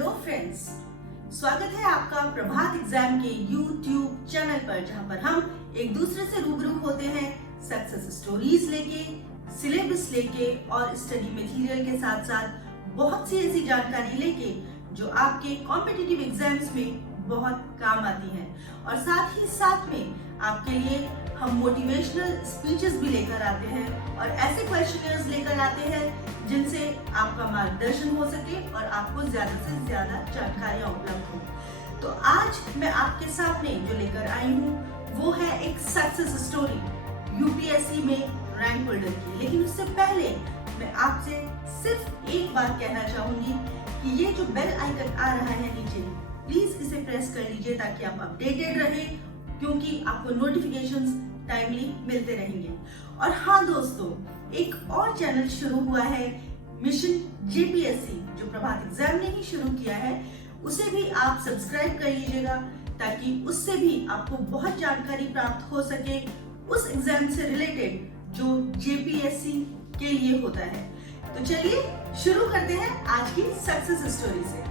Hello friends, स्वागत है आपका प्रभात एग्जाम के यूट्यूब चैनल पर, जहां पर हम एक दूसरे से रूबरू होते हैं सक्सेस स्टोरीज लेके, सिलेबस लेके और स्टडी मटेरियल के साथ साथ बहुत सी ऐसी जानकारी लेके जो आपके कॉम्पिटिटिव एग्जाम्स में बहुत काम आती है। और साथ ही साथ में आपके लिए हम मोटिवेशनल स्पीचेस भी लेकर आते हैं और ऐसे क्वेश्चनर्स लेकर आते हैं जिनसे आपका मार्गदर्शन हो सके और आपको ज्यादा से ज्यादा जानकारियां उपलब्ध हो। तो आज मैं आपके सामने जो लेकर आई हूँ वो है एक सक्सेस स्टोरी यूपीएससी में रैंक होल्डर की। लेकिन उससे पहले मैं आपसे सिर्फ एक बात कहना चाहूंगी कि ये जो बेल आइकन आ रहा है नीचे, प्लीज इसे प्रेस कर लीजिए ताकि आप अपडेटेड रहें, क्योंकि आपको नोटिफिकेशंस टाइमली मिलते रहेंगे। और हाँ दोस्तों, एक और चैनल शुरू हुआ है मिशन जेपीएससी, जो प्रभात एग्जाम ने ही शुरू किया है। उसे भी आप सब्सक्राइब कर लीजिएगा ताकि उससे भी आपको बहुत जानकारी प्राप्त हो सके उस एग्जाम से रिलेटेड जो जेपीएससी के लिए होता है। तो चलिए शुरू करते हैं आज की सक्सेस स्टोरी से।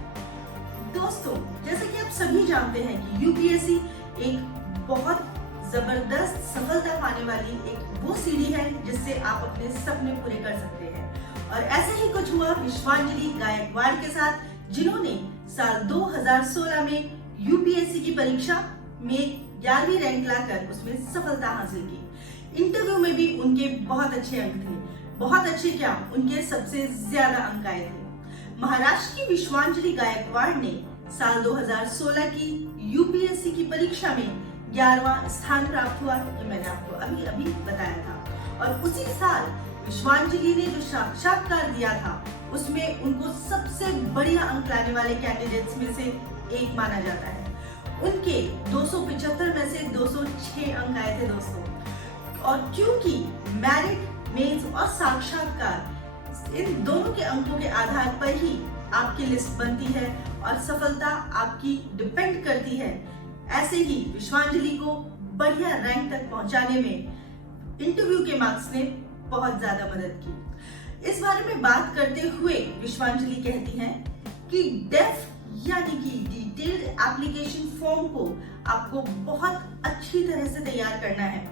दोस्तों, जैसे कि आप सभी जानते हैं कि यूपीएससी एक बहुत जबरदस्त सफलता पाने वाली एक वो सीढ़ी है जिससे आप अपने सपने पूरे कर सकते हैं। और ऐसे ही कुछ हुआ विश्वांजलि गायकवाड़ के साथ, जिन्होंने साल 2016 में यूपीएससी की परीक्षा में 11वीं रैंक लाकर उसमें सफलता हासिल की। इंटरव्यू में भी उनके बहुत अच्छे अंक थे। बहुत अच्छे क्या, उनके सबसे ज्यादा अंक आए थे। महाराष्ट्र की विश्वांजलि गायकवाड़ ने साल 2016 की यूपीएससी की परीक्षा में 11वां स्थान प्राप्त हुआ, ये मैंने आपको अभी अभी बताया था। और उसी साल विश्वांजलि ने जो साक्षात्कार दिया था उसमें उनको सबसे बढ़िया अंक लाने वाले कैंडिडेट्स में से एक माना जाता है। उनके 275 में से 206 अंक आए थे दोस्तों। और क्योंकि मेरिट, मेंस और साक्षात्कार, इन दोनों के अंकों के आधार पर ही आपकी लिस्ट बनती है और सफलता आपकी डिपेंड करती है, ऐसे ही विश्वांजलि को बढ़िया रैंक तक पहुंचाने में इंटरव्यू के मार्क्स ने बहुत ज्यादा मदद की। इस बारे में बात करते हुए विश्वांजलि कहती हैं कि डेफ यानी कि डिटेल्ड एप्लीकेशन फॉर्म को आपको बहुत अच्छी तरह से तैयार करना है।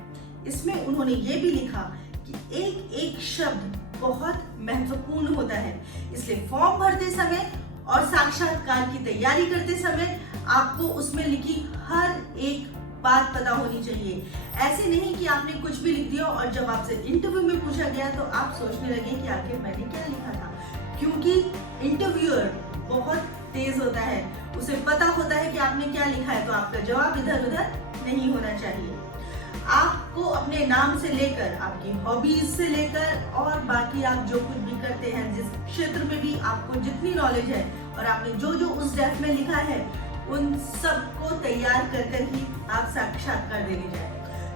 इसमें उन्होंने ये भी लिखा कि एक एक शब्द बहुत महत्वपूर्ण होता है, इसलिए फॉर्म भरते समय और साक्षात्कार की तैयारी करते समय आपको उसमें लिखी हर एक बात पता होनी चाहिए। ऐसे नहीं कि आपने कुछ भी लिख दिया और जब आपसे इंटरव्यू में पूछा गया तो आप सोचने लगे कि आखिर मैंने क्या लिखा था, क्योंकि इंटरव्यूअर बहुत तेज होता है, उसे पता होता है कि आपने क्या लिखा है, तो आपका जवाब इधर उधर नहीं होना चाहिए। आपको अपने नाम से लेकर, आपकी हॉबीज से लेकर और बाकी आप जो कुछ भी करते हैं, जिस क्षेत्र में भी आपको जितनी नॉलेज है और आपने जो जो उस डेफ में लिखा है, उन सबको तैयार कर ही आप साक्षात्कार देने जाए।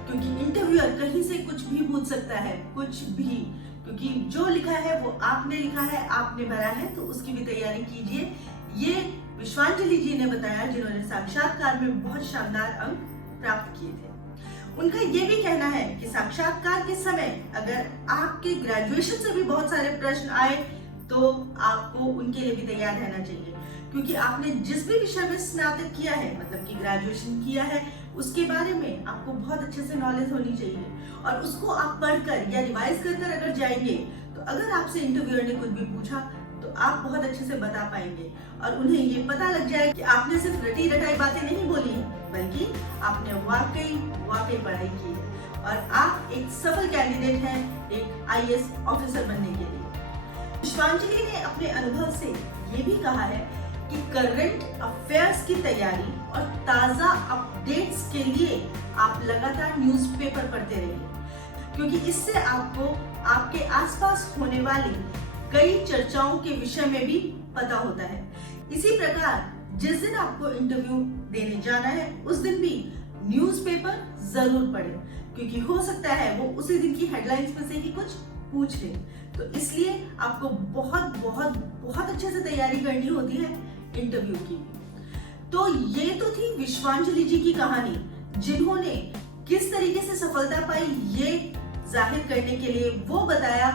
क्योंकि इंटरव्यूअर कहीं से कुछ भी पूछ सकता है, कुछ भी, क्योंकि जो लिखा है वो आपने लिखा है, आपने भरा है, तो उसकी भी तैयारी कीजिए। ये विश्वांजलि जी ने बताया, जिन्होंने साक्षात्कार में बहुत शानदार अंक प्राप्त किए थे। उनका ये भी कहना है कि साक्षात्कार के समय अगर आपके ग्रेजुएशन से भी बहुत सारे प्रश्न आए तो आपको उनके लिए भी तैयार रहना चाहिए, क्योंकि आपने जिस भी विषय में स्नातक किया है, मतलब कि ग्रेजुएशन किया है, उसके बारे में आपको बहुत अच्छे से नॉलेज होनी चाहिए। और उसको आप पढ़कर या रिवाइज कर अगर जाएंगे तो अगर आपसे इंटरव्यूअर ने कुछ भी पूछा तो आप बहुत अच्छे से बता पाएंगे और उन्हें ये पता लग जाए कि आपने सिर्फ रटी रटाई बातें नहीं बोली, बल्कि आपने वाकई पढ़ाई की है और आप एक सफल कैंडिडेट हैं एक आईएएस ऑफिसर बनने के लिए। विश्वांजलि ने अपने अनुभव से ये भी कहा है कि करंट अफेयर्स की तैयारी और ताजा अपडेट्स के लिए आप लगातार न्यूज़पेपर पढ़ते रहिए, क्योंकि इससे आपको आपके आसपास होने वाली कई चर्चाओं के विषय में भी पता होता है। इसी प्रकार जिस दिन आपको इंटरव्यू देने जाना है उस दिन भी न्यूज़पेपर जरूर पढ़ें, क्योंकि हो सकता है वो उसी दिन की हेडलाइंस में से ही कुछ पूछ ले। तो इसलिए आपको बहुत बहुत बहुत अच्छे से तैयारी करनी होती है इंटरव्यू की। तो ये तो थी विश्वांजलि जी की कहानी, जिन्होंने किस तरीके से सफलता पाई ये जाहिर करने के लिए वो बताया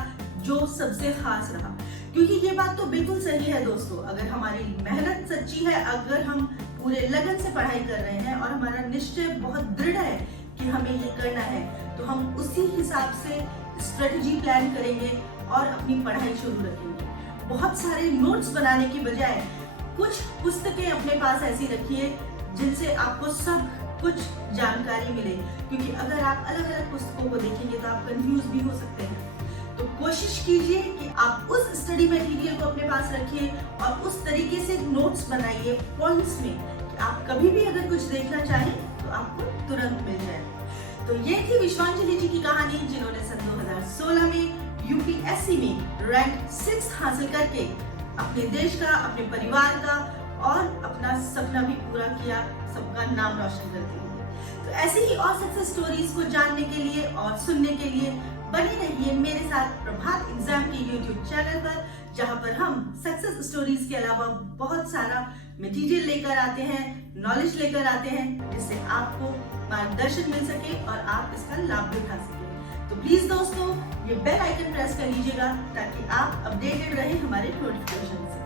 जो सबसे खास रहा। क्योंकि ये बात तो बिल्कुल सही है दोस्तों, अगर हमारी मेहनत सच्ची है, अगर हम पूरे लगन से पढ़ाई कर रहे हैं और हमारा निश्चय बहुत दृढ़ है कि हमें ये करना है, तो हम उसी हिसाब से स्ट्रेटजी प्लान करेंगे और अपनी पढ़ाई शुरू रखेंगे। बहुत सारे नोट्स बनाने की बजाय कुछ पुस्तकें अपने पास ऐसी रखिए जिनसे आपको सब कुछ जानकारी मिले, क्योंकि अगर आप अलग अलग पुस्तकों को देखेंगे तो आप कंफ्यूज भी हो सकते हैं। तो कोशिश कीजिए कि आप उस स्टडी मटेरियल को अपने पास रखिए और उस तरीके से नोट्स बनाइए पॉइंट्स में कि आप कभी भी अगर कुछ देखना चाहें तो आपको तुरंत मिल जाए। तो ये थी विश्वांजलि जी की कहानी, जिन्होंने सन 2016 में यूपीएससी में रैंक 6 हासिल करके अपने देश का, अपने परिवार का और अपना सपना भी पूरा किया, सबका नाम रोशन करते हुए। तो ऐसी ही और सक्सेस स्टोरीज को जानने के लिए और सुनने के लिए बने रहिए मेरे साथ प्रभात एग्जाम के यूट्यूब चैनल पर, जहां पर हम सक्सेस स्टोरीज के अलावा बहुत सारा मटेरियल लेकर आते हैं, नॉलेज लेकर आते हैं, जिससे आपको मार्गदर्शन मिल सके और आप इसका लाभ भी उठा सके। तो प्लीज दोस्तों, ये बेल आइकन प्रेस कर लीजिएगा ताकि आप अपडेटेड रहें हमारे नोटिफिकेशन से।